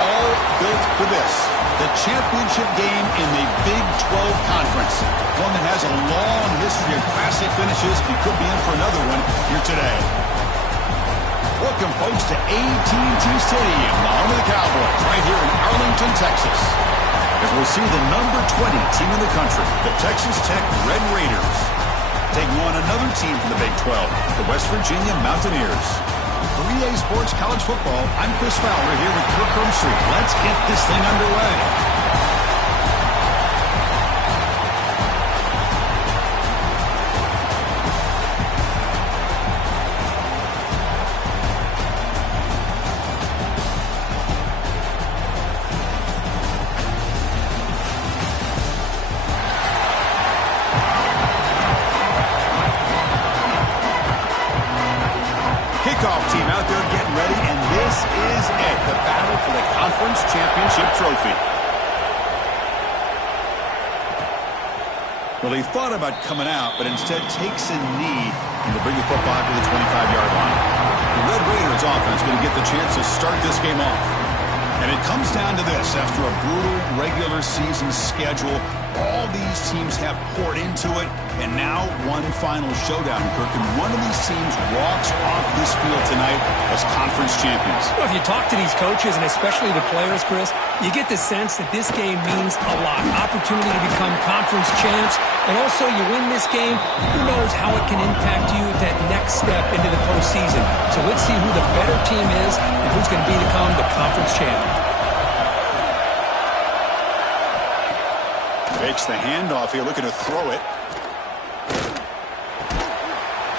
all built for this. The championship game in the Big 12 Conference. One that has a long history of classic finishes and could be in for another one here today. Welcome, folks, to AT&T Stadium, the home of the Cowboys, right here in Arlington, Texas. As we'll see the number 20 team in the country, the Texas Tech Red Raiders, taking on another team from the Big 12, the West Virginia Mountaineers. For EA Sports College Football, I'm Chris Fowler here with Kirk Herbstreit. Let's get this thing underway. Kickoff team out there getting ready, and this is it, the battle for the conference championship trophy. Well, he thought about coming out, but instead takes a knee and to bring the football to the 25-yard line. The Red Raiders offense going to get the chance to start this game off. And it comes down to this. After a brutal regular season schedule, all these teams have poured into it, and now one final showdown, Kirk. And one of these teams walks off this field tonight as conference champions. Well, if you talk to these coaches, and especially the players, Chris, you get the sense that this game means a lot. Opportunity to become conference champs, and also you win this game, who knows how it can impact you at that next step into the postseason. So let's see who the better team is and who's going to become the conference champion. Takes the handoff here, looking to throw it.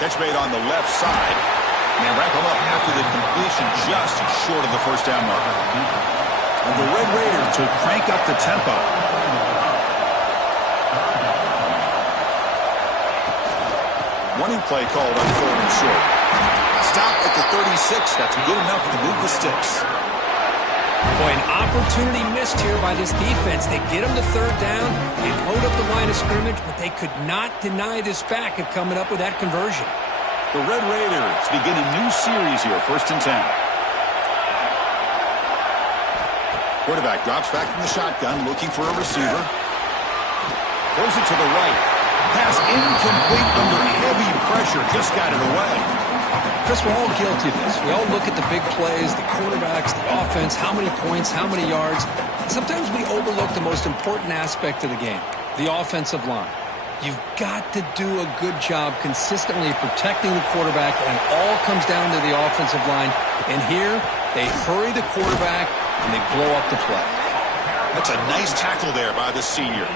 Catch made on the left side. And they wrap him up after the completion, just short of the first down marker. And the Red Raiders to crank up the tempo. Running play called on 3rd and short. A stop at the 36. That's good enough to move the sticks. Boy, an opportunity missed here by this defense. They get them to 3rd down. They load up the line of scrimmage, but they could not deny this back of coming up with that conversion. The Red Raiders begin a new series here, 1st and 10. Quarterback drops back from the shotgun, looking for a receiver. Throws it to the right. Pass incomplete under heavy pressure. Just got it away. Chris, we're all guilty of this. We all look at the big plays, the quarterbacks, the offense, how many points, how many yards. Sometimes we overlook the most important aspect of the game, the offensive line. You've got to do a good job consistently protecting the quarterback, and it all comes down to the offensive line. And here, they hurry the quarterback, and they blow up the play. That's a nice tackle there by the senior.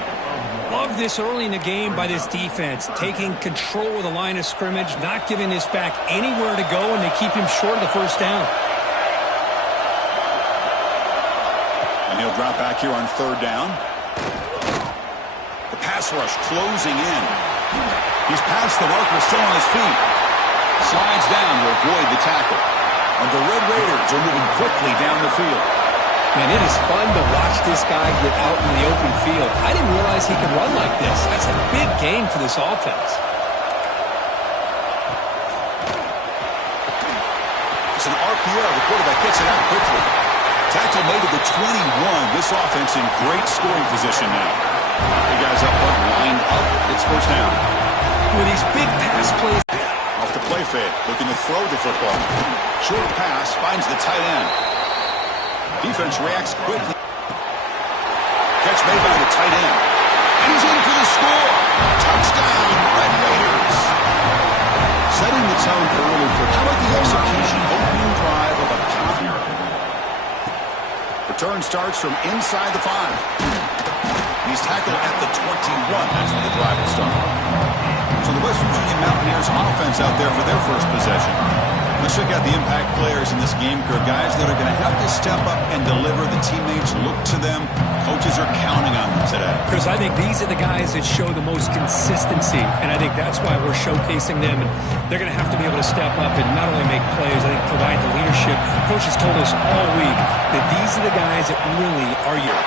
Love this early in the game by this defense, taking control of the line of scrimmage, not giving this back anywhere to go, and they keep him short of the 1st down. And he'll drop back here on 3rd down. The pass rush closing in. He's past the marker, still on his feet. Slides down to avoid the tackle. And the Red Raiders are moving quickly down the field. Man, it is fun to watch this guy get out in the open field. I didn't realize he could run like this. That's a big gain for this offense. It's an RPO. The quarterback gets it out quickly. Tackle made to the 21. This offense in great scoring position now. The guys up front lined up. It's 1st down. With these big pass plays. Off the play fake, looking to throw the football. Short pass finds the tight end. Defense reacts quickly. Catch made by the tight end. And he's in for the score. Touchdown, Red Raiders. Setting the tone early for how about the execution opening drive of a counter. Return starts from inside the 5. He's tackled at the 21. That's when the drive will start. So the West Virginia Mountaineers offense out there for their first possession. Let's check out the impact players in this game, Kirk. Guys that are going to have to step up and deliver. The teammates look to them. Coaches are counting on them today. Chris, I think these are the guys that show the most consistency, and I think that's why we're showcasing them. And they're going to have to be able to step up and not only make plays, I think provide the leadership. Coach has told us all week that these are the guys that really are your.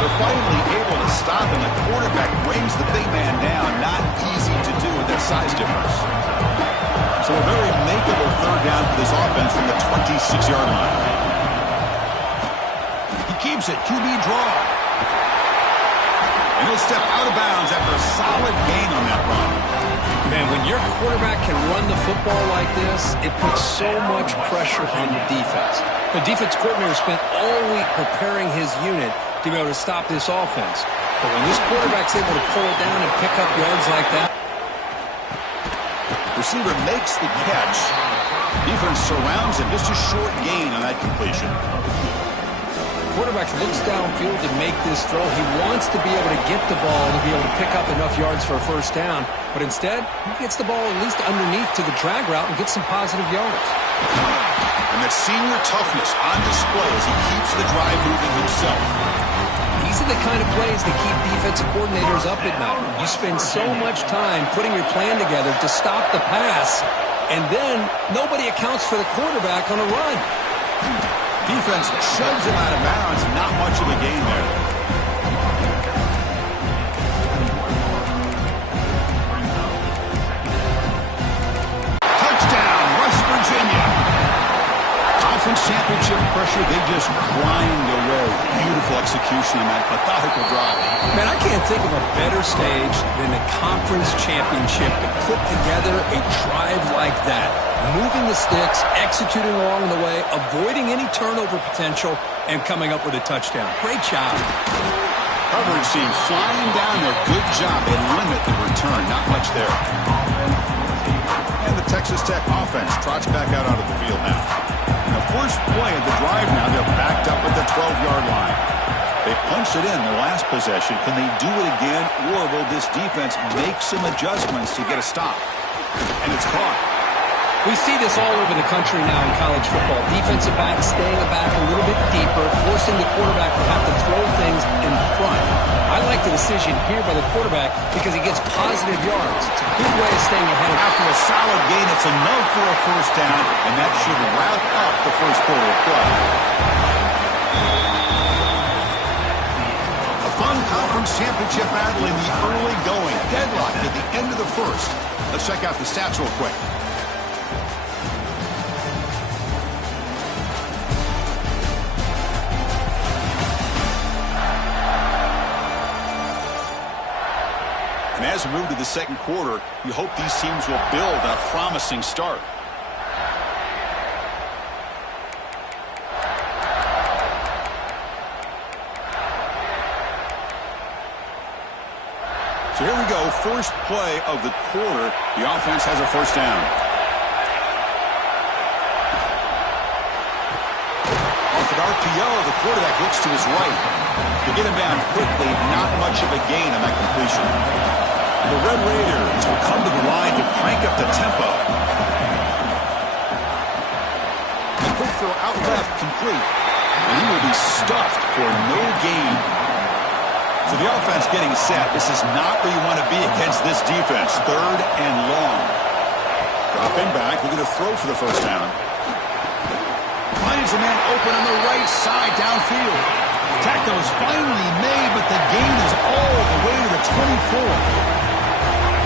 They're finally able to stop, and the quarterback brings the big man down. Not easy to do with that size difference. So a very makeable 3rd down for this offense from the 26-yard line. keeps it. QB draw. And he'll step out of bounds after a solid gain on that run. Man, when your quarterback can run the football like this, it puts so much pressure on the defense. The defense coordinator spent all week preparing his unit to be able to stop this offense. But when this quarterback's able to pull it down and pick up yards like that. Receiver makes the catch. Defense surrounds him. Just a short gain on that completion. Quarterback looks downfield to make this throw. He wants to be able to get the ball to be able to pick up enough yards for a first down. But instead, he gets the ball at least underneath to the drag route and gets some positive yards. And that senior toughness on display as he keeps the drive moving himself. These are the kind of plays that keep defensive coordinators up at night. You spend so much time putting your plan together to stop the pass, and then nobody accounts for the quarterback on a run. Defense shoves him out of bounds. Not much of a gain there. Touchdown, West Virginia. Conference championship pressure, they just grind away. Beautiful execution on that methodical drive. Man, I can't think of a better stage than the conference championship to put together a drive like that. Moving the sticks, executing along the way, avoiding any turnover potential, and coming up with a touchdown. Great job. Coverage team flying down there. Good job. They limit the return. Not much there. And the Texas Tech offense trots back out onto the field now. In the first play of the drive now, they're backed up at the 12-yard line. They punched it in the last possession. Can they do it again, or will this defense make some adjustments to get a stop? And it's caught. We see this all over the country now in college football. Defensive backs staying back a little bit deeper, forcing the quarterback to have to throw things in front. I like the decision here by the quarterback because he gets positive yards. It's a good way of staying ahead. After a solid gain, it's enough for a first down, and that should wrap up the first quarter of play. A fun conference championship battle in the early going. Deadlock at the end of the first. Let's check out the stats real quick. And as we move to the second quarter, you hope these teams will build on a promising start. So here we go, first play of the quarter. The offense has a first down. Off an RPO, the quarterback looks to his right. To get him down quickly, not much of a gain on that completion. The Red Raiders will come to the line to crank up the tempo. The quick throw out left, complete. And he will be stuffed for no gain. So the offense getting set. This is not where you want to be against this defense. Third and long. Dropping back, looking to throw for the first down. Finds a man open on the right side downfield. Tackle is finally made, but the gain is all the way to the 24.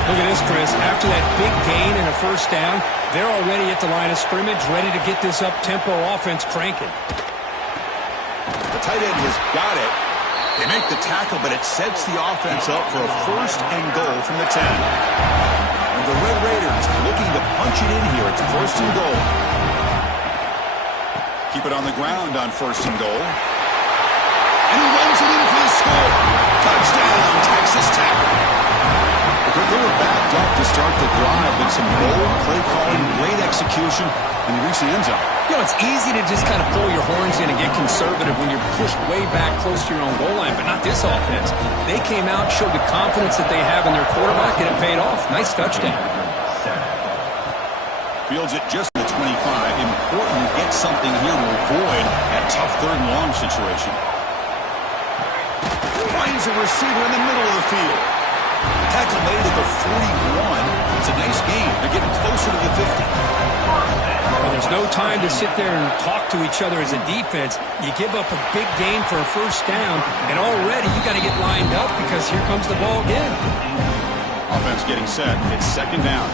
Look at this, Chris. After that big gain and a first down, they're already at the line of scrimmage, ready to get this up-tempo offense cranking. The tight end has got it. They make the tackle, but it sets the offense up for a first and goal from the 10. And the Red Raiders looking to punch it in here. It's first and goal. Keep it on the ground on first and goal. And he runs it in for the score. Touchdown, Texas Tech. They were backed up to start the drive, but some bold play calling, great execution, and they reached the end zone. You know, it's easy to just kind of pull your horns in and get conservative when you're pushed way back close to your own goal line, but not this offense. They came out, showed the confidence that they have in their quarterback, and it paid off. Nice touchdown. Fields it just at the 25. Important to get something here to avoid that tough third and long situation. Finds a receiver in the middle of the field. Tackle made at the 41. It's a nice gain. They're getting closer to the 50. Well, there's no time to sit there and talk to each other as a defense. You give up a big gain for a first down, and already you got to get lined up because here comes the ball again. Offense getting set. It's second down.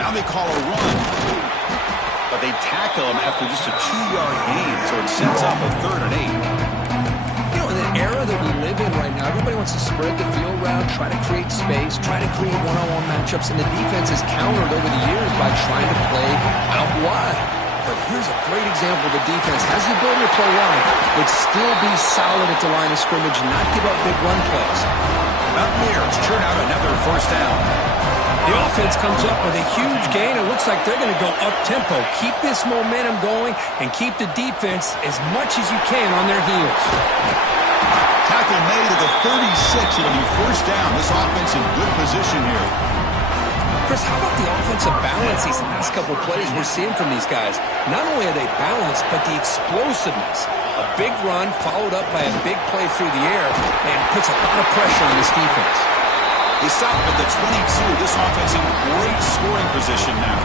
Now they call a run. but they tackle him after just a 2-yard gain, so it sets up a 3rd and 8. You know, in the era that we live in right now, everybody wants to spread the field around, try to create space, try to create one-on-one matchups, and the defense has countered over the years by trying to play out wide. But here's a great example. The defense has the ability to play wide, but still be solid at the line of scrimmage and not give up big run plays. Mountaineers churn out another 1st down. The offense comes up with a huge gain. It looks like they're going to go up-tempo. Keep this momentum going and keep the defense as much as you can on their heels. Tackle made at the 36. It'll be 1st down. This offense in good position here. Chris, how about the offensive balance these last couple of plays we're seeing from these guys? Not only are they balanced, but the explosiveness. A big run followed up by a big play through the air and puts a lot of pressure on this defense. They stop at the 22. This offense in great scoring position now.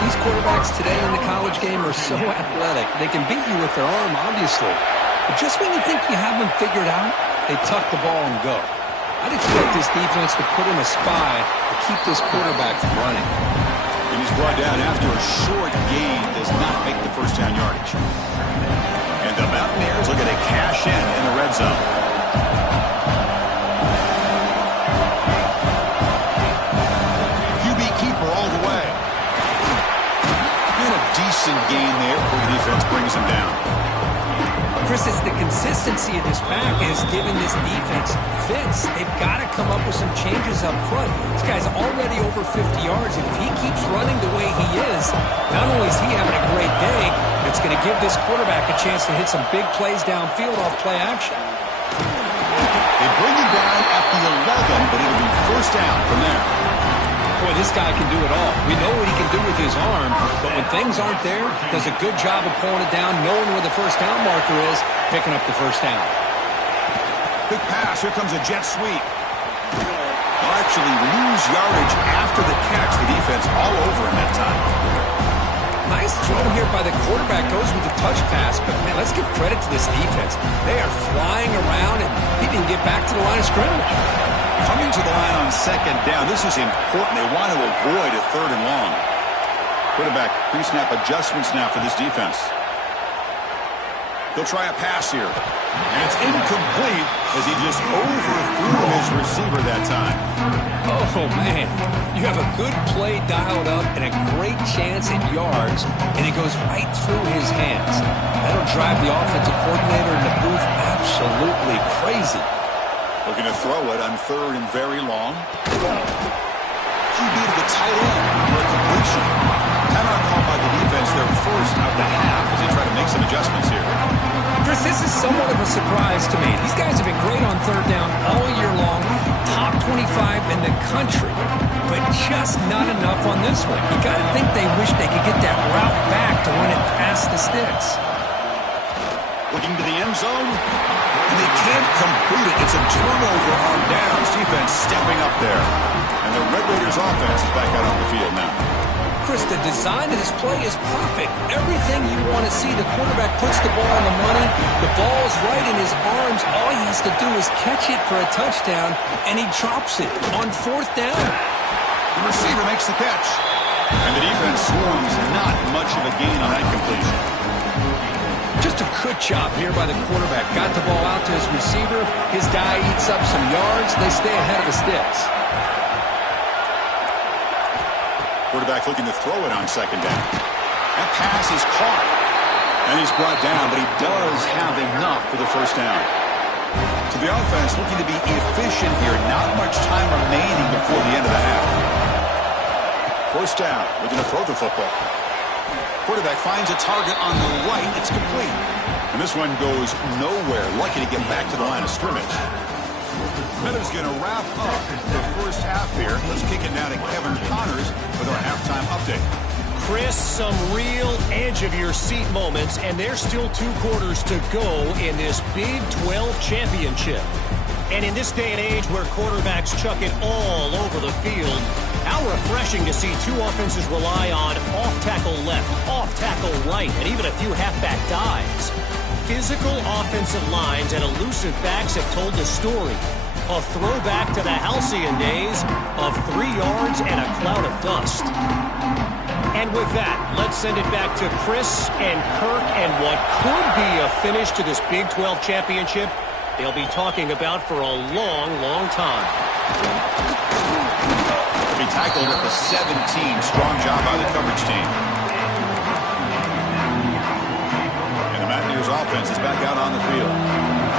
These quarterbacks today in the college game are so athletic. They can beat you with their arm, obviously. But just when you think you have them figured out, they tuck the ball and go. I'd expect this defense to put in a spy to keep this quarterback from running. And he's brought down after a short gain. Does not make the 1st down yardage. And the Mountaineers look at a cash in the red zone. QB keeper all the way. And a decent gain there before the defense brings him down. Chris, it's the consistency of this back is giving this defense fits. They've got to come up with some changes up front. This guy's already over 50 yards, and if he keeps running the way he is, not only is he having a great day, but it's going to give this quarterback a chance to hit some big plays downfield off play action. They bring him down at the 11, but it'll be 1st down from there. Boy, this guy can do it all. We know what he can do with his arm, but when things aren't there, does a good job of pulling it down, knowing where the 1st down marker is, picking up the 1st down. Big pass. Here comes a jet sweep. They'll actually lose yardage after the catch. The defense all over him that time. Nice throw here by the quarterback. Goes with the touch pass, but, man, let's give credit to this defense. They are flying around, and he didn't get back to the line of scrimmage. Coming to the line on 2nd down. This is important. They want to avoid a 3rd and long. Quarterback pre-snap adjustments now for this defense. They'll try a pass here. And it's incomplete as he just overthrew his receiver that time. Oh, man. You have a good play dialed up and a great chance at yards, and it goes right through his hands. That'll drive the offensive coordinator in the booth absolutely crazy. Looking to throw it on 3rd and very long. QB to the tight end for a completion. Timeout called by the defense. Their 1st out the half as they try to make some adjustments here. Chris, this is somewhat of a surprise to me. These guys have been great on 3rd down all year long. Top 25 in the country, but just not enough on this one. You got to think they wish they could get that route back to win it past the sticks. Looking to the end zone. And they can't complete it. It's a turnover on downs. Defense stepping up there. And the Red Raiders offense is back out on the field now. Chris, the design of this play is perfect. Everything you want to see. The quarterback puts the ball on the money. The ball's right in his arms. All he has to do is catch it for a touchdown, and he drops it on 4th down. The receiver makes the catch. And the defense swarms. Not much of a gain on that completion. Just a good job here by the quarterback. Got the ball out to his receiver. His guy eats up some yards. They stay ahead of the sticks. Quarterback looking to throw it on 2nd down. That pass is caught. And he's brought down, but he does have enough for the 1st down. So the offense looking to be efficient here. Not much time remaining before the end of the half. 1st down. Looking to throw the football. Quarterback finds a target on the right. It's complete. And this one goes nowhere. Lucky to get back to the line of scrimmage. That is going to wrap up the 1st half here. Let's kick it down to Kevin Connors with our halftime update. Chris, some real edge-of-your-seat moments, and there's still 2 quarters to go in this Big 12 championship. And in this day and age where quarterbacks chuck it all over the field, how refreshing to see 2 offenses rely on off-tackle left, off-tackle right, and even a few halfback dives. Physical offensive lines and elusive backs have told the story. A throwback to the halcyon days of 3 yards and a cloud of dust. And with that, let's send it back to Chris and Kirk and what could be a finish to this Big 12 championship they'll be talking about for a long, long time. He'll be tackled at the 17. Strong job by the coverage team. And the Mountaineers offense is back out on the field.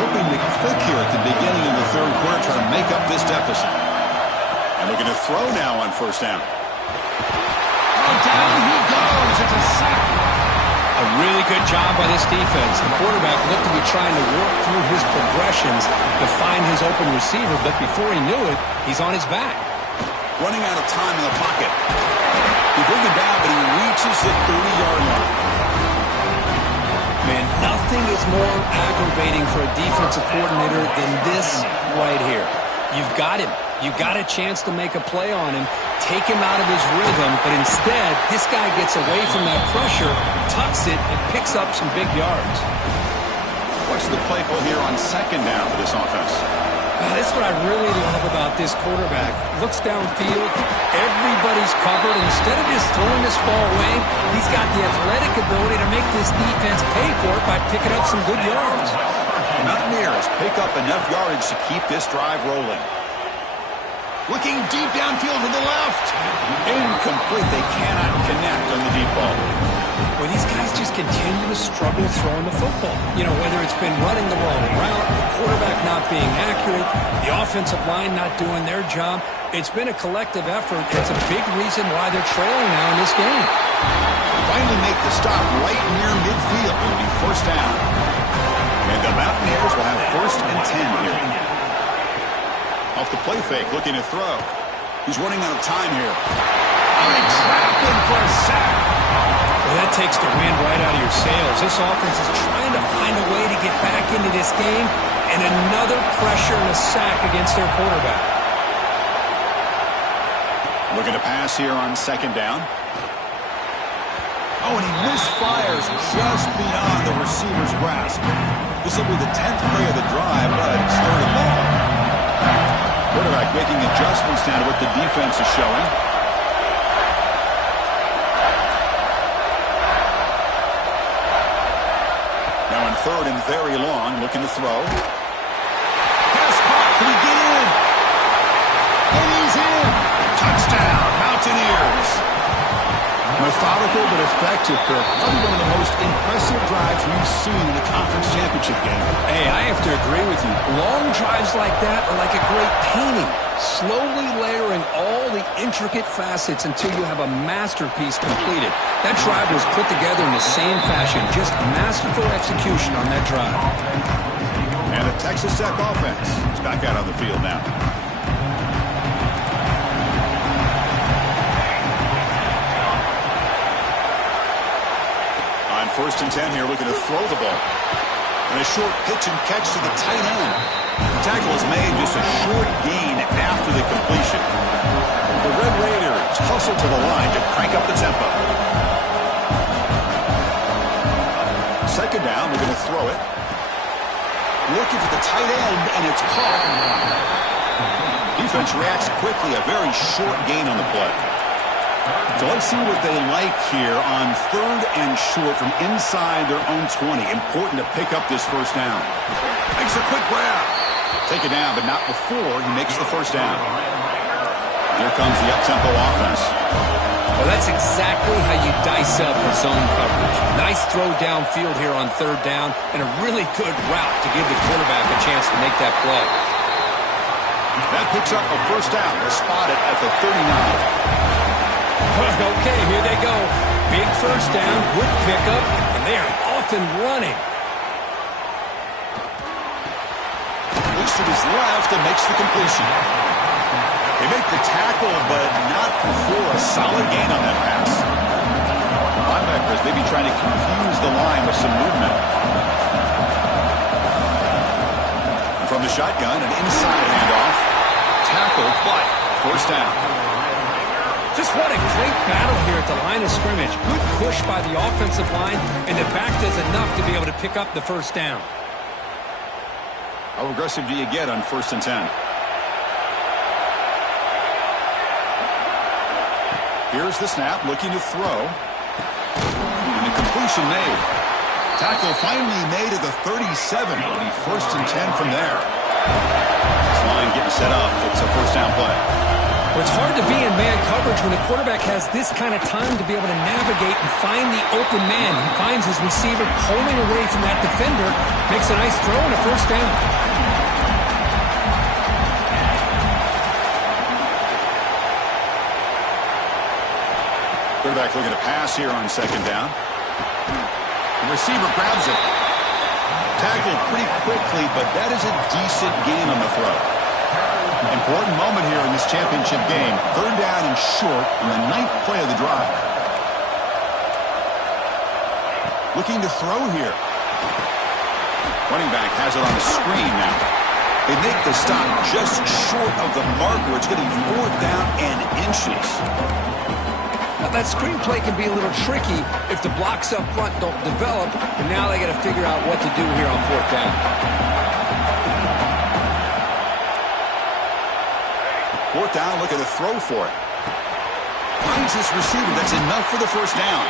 Hoping to click here at the beginning of the third quarter, try to make up this deficit. And we're going to throw now on first down. Down he goes. It's a sack. A really good job by this defense. The quarterback looked to be trying to work through his progressions to find his open receiver, but before he knew it, he's on his back. Running out of time in the pocket. He brings it down, but he reaches the 30-yard line. Man, nothing is more aggravating for a defensive coordinator than this right here. You've got him. You've got a chance to make a play on him, take him out of his rhythm, but instead, this guy gets away from that pressure, tucks it, and picks up some big yards. What's the play call here on second down for this offense? That's what I really love about this quarterback. Looks downfield, everybody's covered. Instead of just throwing this ball away, he's got the athletic ability to make this defense pay for it by picking up some good yards. The Mountaineers pick up enough yardage to keep this drive rolling. Looking deep downfield to the left. Incomplete. They cannot connect on the deep ball. Well, these guys just continue to struggle throwing the football. You know, whether it's been running the wrong route, the quarterback not being accurate, the offensive line not doing their job. It's been a collective effort. It's a big reason why they're trailing now in this game. Finally make the stop right near midfield. It'll be first down. And the Mountaineers will have first and 10 here. Off the play fake, looking to throw. He's running out of time here. They trap him for a sack. Well, that takes the wind right out of your sails. This offense is trying to find a way to get back into this game, and another pressure and a sack against their quarterback. Looking to pass here on second down. Oh, and he misfires just beyond the receiver's grasp. This will be the 10th play of the drive, but it's third and long. Quarterback making adjustments now to what the defense is showing. Now in third and very long, looking to throw. Pass caught. Can he get in? And he's in. Touchdown, Mountaineers. Methodical but effective, Kirk. Probably one of the most impressive drives we've seen in the conference championship game. Hey, I have to agree with you. Long drives like that are like a great painting. Slowly layering all the intricate facets until you have a masterpiece completed. That drive was put together in the same fashion. Just masterful execution on that drive. And the Texas Tech offense is back out on the field now. First and 10 here, looking to throw the ball. And a short pitch and catch to the tight end. The tackle is made, just a short gain after the completion. The Red Raiders hustle to the line to crank up the tempo. Second down, we're going to throw it. Looking for the tight end, and it's caught. Defense reacts quickly, a very short gain on the play. So let's see what they like here on third and short from inside their own 20. Important to pick up this first down. Makes a quick grab. Take it down, but not before he makes the first down. Here comes the up-tempo offense. Well, that's exactly how you dice up a zone coverage. Nice throw downfield here on third down, and a really good route to give the quarterback a chance to make that play. That picks up a first down. They're spotted at the 39. Okay, here they go. Big first down, good pickup, and they are off and running. Looks to his left and makes the completion. They make the tackle, but not before a solid gain on that pass. Linebackers maybe trying to confuse the line with some movement. And from the shotgun, an inside handoff. Tackled, but first down. Just what a great battle here at the line of scrimmage. Good push by the offensive line, and the back does enough to be able to pick up the first down. How aggressive do you get on first and 10? Here's the snap, looking to throw. And the completion made. Tackle finally made at the 37. It'll be 1st and 10 from there. This line getting set up. It's a first down play. Well, it's hard to be in man coverage when the quarterback has this kind of time to be able to navigate and find the open man. He finds his receiver pulling away from that defender, makes a nice throw and a first down. Quarterback looking to pass here on 2nd down. The receiver grabs it. Tackled pretty quickly, but that is a decent gain on the throw. Important moment here in this championship game. 3rd down and short on the 9th play of the drive. Looking to throw here. Running back has it on the screen now. They make the stop just short of the marker. It's going to be 4th down and inches. Now, that screen play can be a little tricky if the blocks up front don't develop, and now they got to figure out what to do here on 4th down. 4th down, looking to throw for it. Finds this receiver. That's enough for the first down.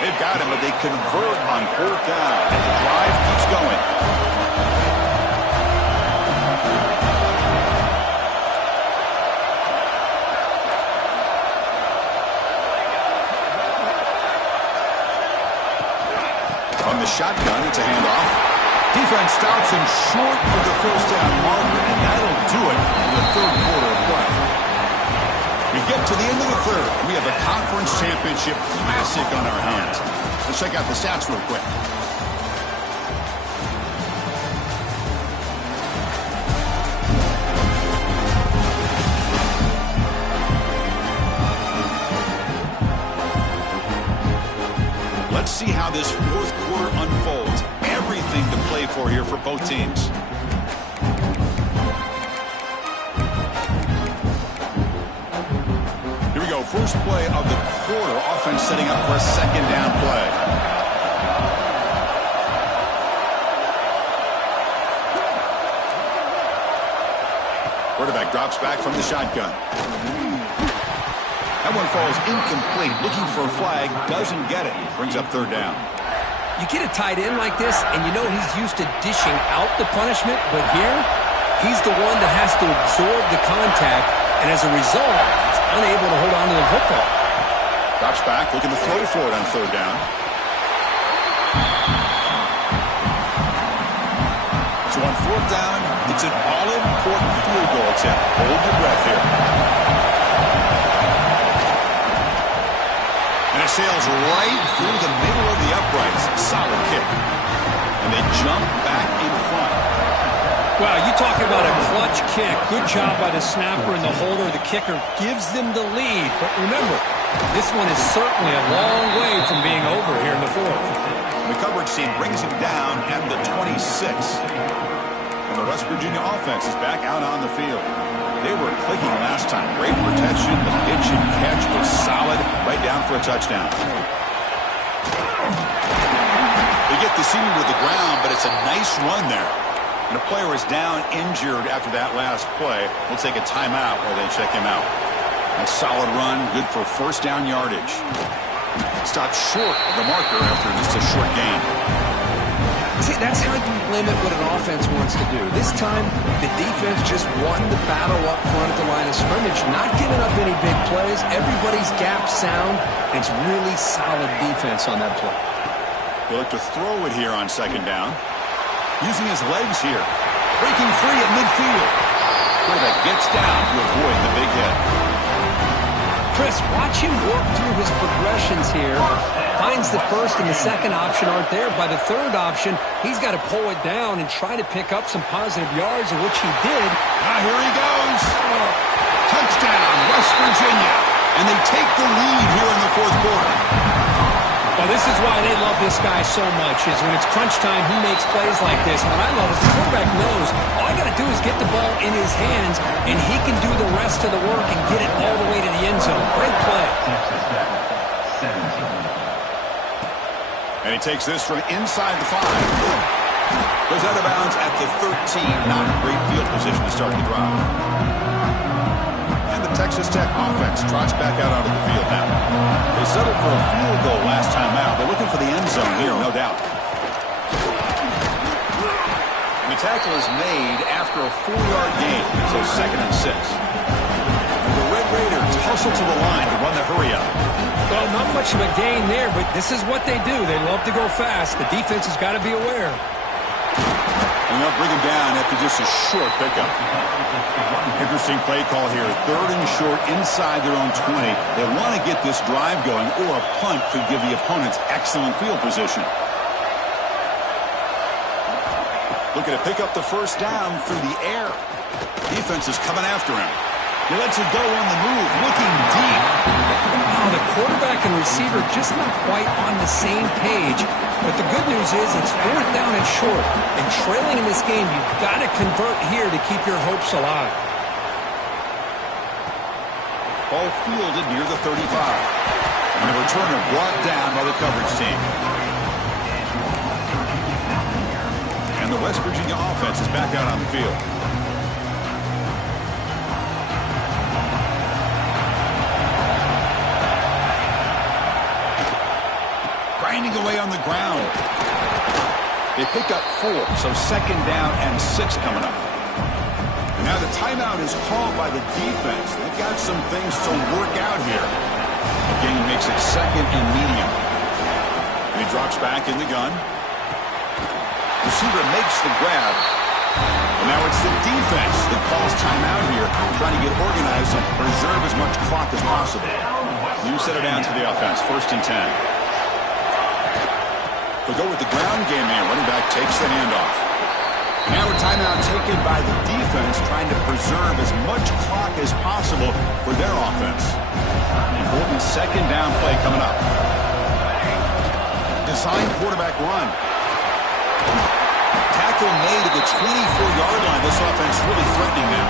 They've got him, but they convert on 4th down, and the drive keeps going. From the shotgun, it's a handoff. Defense stops him short of the first down marker, and that'll do it in the 3rd quarter of play. We get to the end of the 3rd. We have a conference championship classic on our hands. Let's check out the stats real quick. Let's see how this 4th quarter unfolds. Everything to play for here for both teams. Here we go. First play of the quarter. Offense setting up for a 2nd down play. Quarterback drops back from the shotgun. That one falls incomplete. Looking for a flag. Doesn't get it. Brings up 3rd down. You get a tight end like this, and you know he's used to dishing out the punishment, but here, he's the one that has to absorb the contact, and as a result, he's unable to hold on to the football. Drops back, looking to throw for it on 3rd down. So on 4th down, it's an all-important field goal attempt. Hold your breath here. And it sails right through the middle of the uprights. Solid kick. And they jump back in front. Wow, you talk about a clutch kick. Good job by the snapper and the holder. The kicker gives them the lead. But remember, this one is certainly a long way from being over here in the 4th. The coverage team brings him down at the 26. And the West Virginia offense is back out on the field. They were clicking last time. Great protection. The pitch and catch was solid. Right down for a touchdown. They get the senior to the ground, but it's a nice run there. And the player is down injured after that last play. We'll take a timeout while they check him out. A solid run. Good for first down yardage. Stopped short of the marker after just a short gain. See, that's how you limit what an offense wants to do. This time, the defense just won the battle up front at the line of scrimmage, not giving up any big plays. Everybody's gap sound. It's really solid defense on that play. They look to throw it here on 2nd down. Using his legs here. Breaking free at midfield. Quarterback gets down to avoid the big hit. Chris, watch him work through his progressions here. Finds the first and the second option aren't there. By the 3rd option, he's got to pull it down and try to pick up some positive yards, of which he did. Now here he goes. Touchdown, West Virginia. And they take the lead here in the 4th quarter. Well, this is why they love this guy so much, is when it's crunch time, he makes plays like this. And what I love is the quarterback knows all I got to do is get the ball in his hands, and he can do the rest of the work and get it all the way to the end zone. Great play. And he takes this from inside the 5. Goes out of bounds at the 13. Not a great field position to start the drive. And the Texas Tech offense trots back out onto the field now. They settled for a field goal last time out. They're looking for the end zone here, no doubt. The tackle is made after a 4-yard gain, so 2nd and 6. The Red Raiders hustle to the line to run the hurry up. Well, not much of a gain there, but this is what they do. They love to go fast. The defense has got to be aware. And they'll bring him down after just a short pickup. Interesting play call here. 3rd and short inside their own 20. They want to get this drive going, or a punt could give the opponents excellent field position. Looking to pick up the first down through the air. Defense is coming after him. He lets it go on the move, looking deep. Wow, the quarterback and receiver just not quite on the same page. But the good news is it's 4th down and short. And trailing in this game, you've got to convert here to keep your hopes alive. Ball fielded near the 35. And the returner brought down by the coverage team. And the West Virginia offense is back out on the field. Grinding away on the ground. They pick up 4, so 2nd down and 6 coming up. And now the timeout is called by the defense. They've got some things to work out here. The game makes it 2nd and medium. And he drops back in the gun. Receiver makes the grab. And now it's the defense that calls timeout here, trying to get organized and preserve as much clock as possible. You set it down to the offense, 1st and 10. They'll go with the ground game here. Running back takes the handoff. Now a timeout taken by the defense, trying to preserve as much clock as possible for their offense. Important 2nd down play coming up. Design quarterback run. Tackle made at the 24-yard line. This offense really threatening now.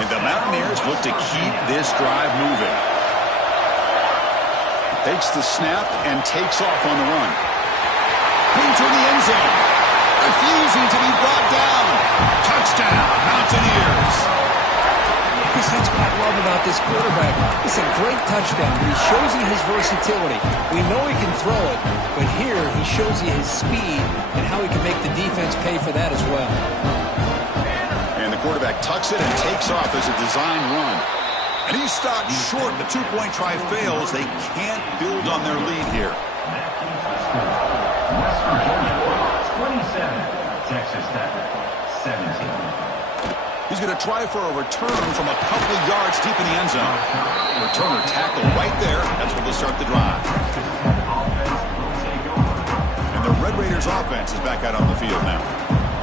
And the Mountaineers look to keep this drive moving. Takes the snap and takes off on the run. Into the end zone. Refusing to be brought down. Touchdown, Mountaineers. That's what I love about this quarterback. It's a great touchdown. He shows you his versatility. We know he can throw it, but here he shows you his speed and how he can make the defense pay for that as well. And the quarterback tucks it and takes off as a design run. And he's stopped short. The 2-point try fails. They can't build on their lead here. West Virginia, 27. Texas Tech, 17. He's going to try for a return from a couple of yards deep in the end zone. Returner tackle right there. That's where they'll start the drive. And the Red Raiders offense is back out on the field now.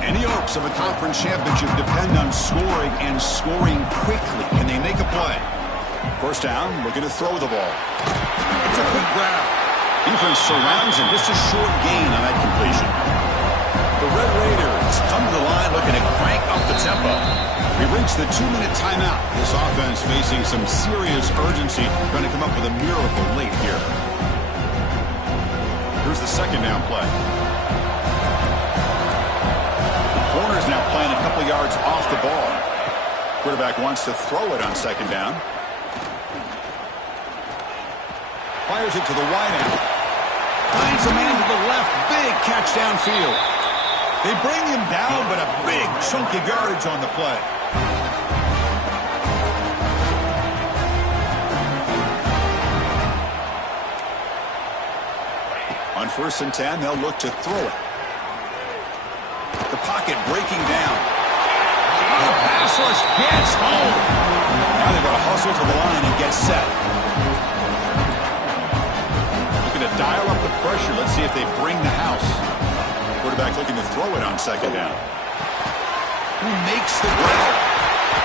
Any hopes of a conference championship depend on scoring and scoring quickly. Can they make a play? 1st down, looking to throw the ball. It's a quick grab. Defense surrounds him. Just a short gain on that completion. The Red Raiders come to the line looking to crank up the tempo. We reached the 2-minute timeout. This offense facing some serious urgency, trying to come up with a miracle late here. Here's the 2nd down play. Corner's now playing a couple yards off the ball. Quarterback wants to throw it on 2nd down. Fires it to the wideout. Finds a man to the left. Big catch downfield. They bring him down, but a big chunk of yardage on the play. On 1st and 10, they'll look to throw it. The pocket breaking down. The pass rush gets home. Now they've got to hustle to the line and get set. Looking to dial up the pressure. Let's see if they bring the house. Quarterback looking to throw it on 2nd down. Who makes the grab?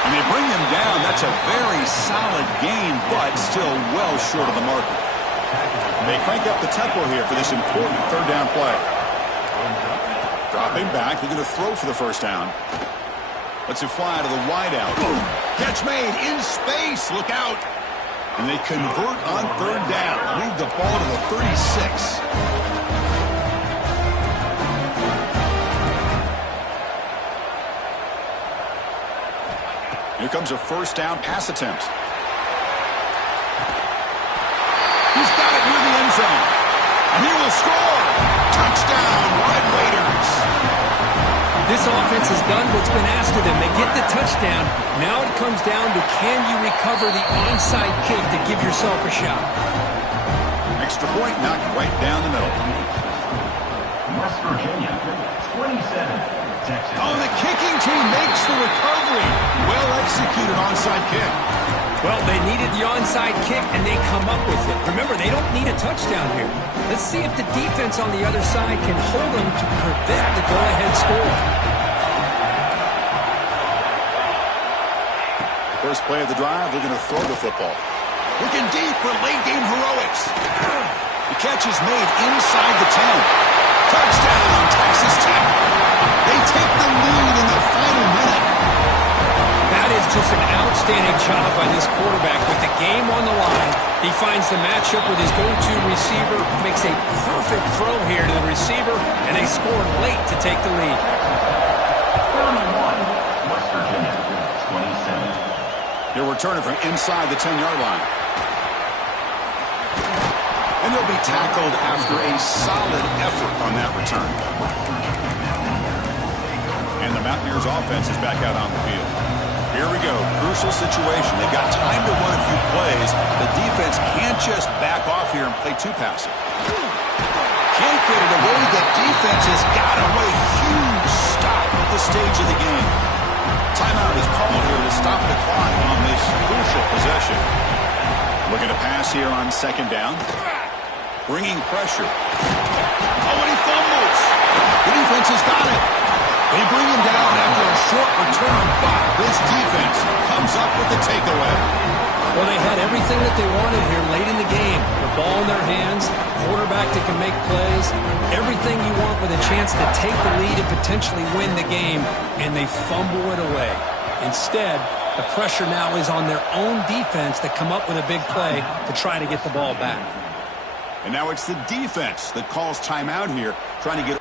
And they bring him down. That's a very solid gain, but still well short of the marker. They crank up the tempo here for this important 3rd down play. Dropping back, looking to throw for the 1st down. Lets it fly to the wideout. Catch made in space. Look out. And they convert on 3rd down. Move the ball to the 36. Here comes a first down pass attempt. He's got it near the end zone. And he will score. Touchdown, Red Raiders. This offense has done what's been asked of them. They get the touchdown. Now it comes down to, can you recover the onside kick to give yourself a shot? Extra point knocked right down the middle. West Virginia, 27. Texas. Oh, the kicking team makes the recovery. Well executed onside kick. Well, they needed the onside kick, and they come up with it. Remember, they don't need a touchdown here. Let's see if the defense on the other side can hold them to prevent the go-ahead score. First play of the drive, they're going to throw the football. Looking deep for late-game heroics. The catch is made inside the 10. Touchdown, Texas Tech. They take the lead in the final minute. That is just an outstanding job by this quarterback. With the game on the line, he finds the matchup with his go-to receiver, makes a perfect throw here to the receiver, and they scored late to take the lead. 31. West Virginia, 27. They're returning from inside the 10-yard line. And they'll be tackled after a solid effort on that return. And the Mountaineers offense is back out on the field. Here we go, crucial situation. They've got time to run a few plays. The defense can't just back off here and play too passive. Can't get it away. The defense has got away. Huge stop at this stage of the game. Timeout is called here to stop the clock on this crucial possession. Looking to pass here on second down. Bringing pressure. Oh, and he fumbles. The defense has got it. They bring him down after a short return, but this defense comes up with the takeaway. Well, they had everything that they wanted here late in the game. The ball in their hands, quarterback that can make plays, everything you want with a chance to take the lead and potentially win the game, and they fumble it away. Instead, the pressure now is on their own defense to come up with a big play to try to get the ball back. And now it's the defense that calls timeout here, trying to get